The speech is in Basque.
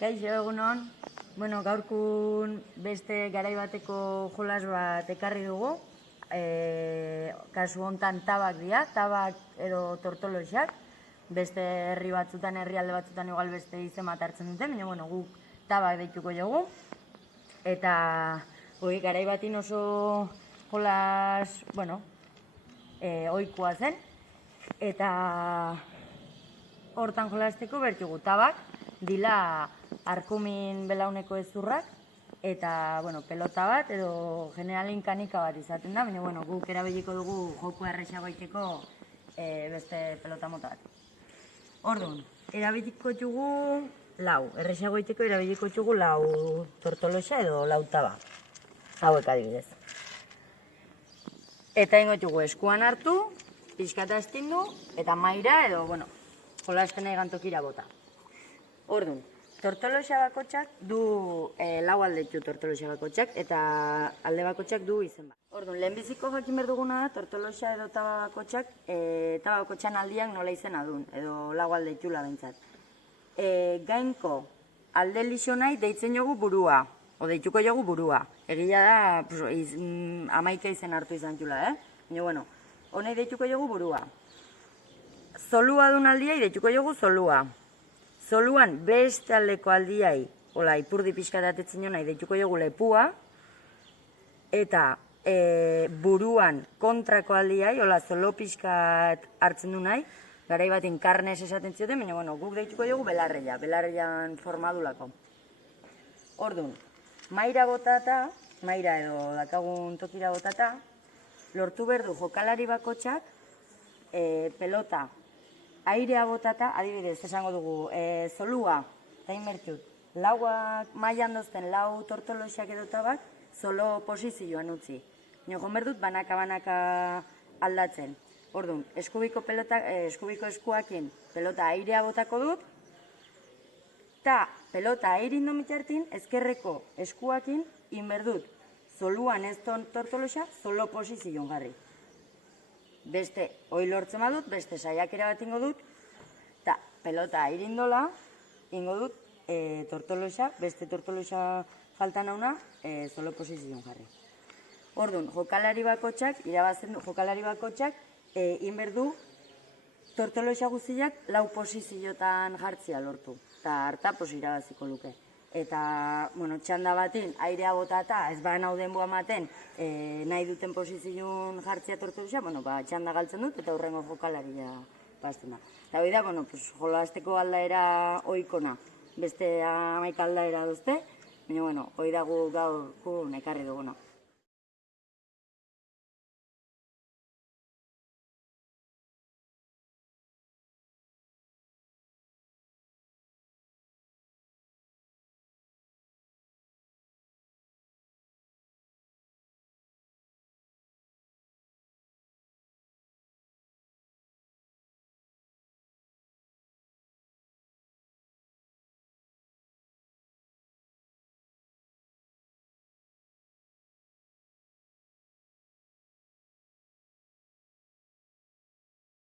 Kaixo, egunon. Gaurkun beste garai bateko jolas bat ekarri dugu. Kasu hontan tabak dira, tabak edo tortoloxak. Beste herri batzutan, herrialde batzutan igual beste izen bat hartzen dute, baina guk tabak deituko dugu. Eta garai batin oso jolas, ohikoa zen. Eta hortan jolasteko bertugu tabak, dila arkumin belauneko ezurrak, eta pelota bat edo generalin kanika bat izaten da, baina guk erabiliko dugu joku erresago egiteko beste pelota mota bat. Orduan, erabiliko dugu lau, erresago egiteko erabiliko dugu lau tortoloxa edo lau taba, hauek adibidez. Eta ingo dugu eskuan hartu, pixkata astindu, eta maira edo, jolasten nahi gantokira bota. Orduan, tortoloxa bakotxak du lau alde ditu tortoloxa bakotxak, eta alde bakotxak du izen bat. Orduan, lehenbiziko jakin behar duguna da, tortoloxa edo taba bakotxan aldiak nola izena duen, edo lau alde ditula behintzat. Gainko alde lixo nahi deitzen jogu burua, o deituko jogu burua. Egia da, 11 izen hartu izan txula, baina, honei deituko jogu burua. Zolua duen aldiai deituko jogu zolua. Zoluan beste aldeko aldiai, ipurdi pixka datetzen jo nahi, deituko jogu lepua. Eta buruan kontrako aldiai, zolo pixkat hartzen du nahi, garai batin karnez esaten zioten, baina guk deituko jogu belarreia, belarreian formadulako. Orduan, maira botata, maira edo dakagun tokira botata, lortu berdu jokalari bakotxak, pelota, airea botata, adibidez, esango dugu, zolua, eta inbertut, lauak mailan dozten lau tortoloxak edo tabak, zolo posizioan utzi. Joan berdut banaka-banaka aldatzen. Orduan, eskubiko eskuakin pelota airea botako dut, eta pelota airin domitartin, ezkerreko eskuakin inberdut, zoluan ez tortoloxa, zolo posizioan garri. Beste, hoi lortzen badut, beste saiakera bat ingo dut, eta pelota airindola, ingo dut tortoloxa, beste tortoloxa faltan hauna, zolo posizioan jarri. Orduan, jokalari bakotxak, irabazten du, jokalari bakotxak, inberdu tortoloxa guztiak lau posiziotan jartzia lortu, eta harta irabaziko luke. Eta, txanda batin, airea botata, ez ba nau denboa maten, nahi duten posizioan jartzia tortoloxa, txanda galtzen dut, eta hurrengo jokalaria bazten da. Eta hori da, jolasteko aldaera oikona, beste 11 aldaera duzte, baina hori da gu gaur ekarri duguna.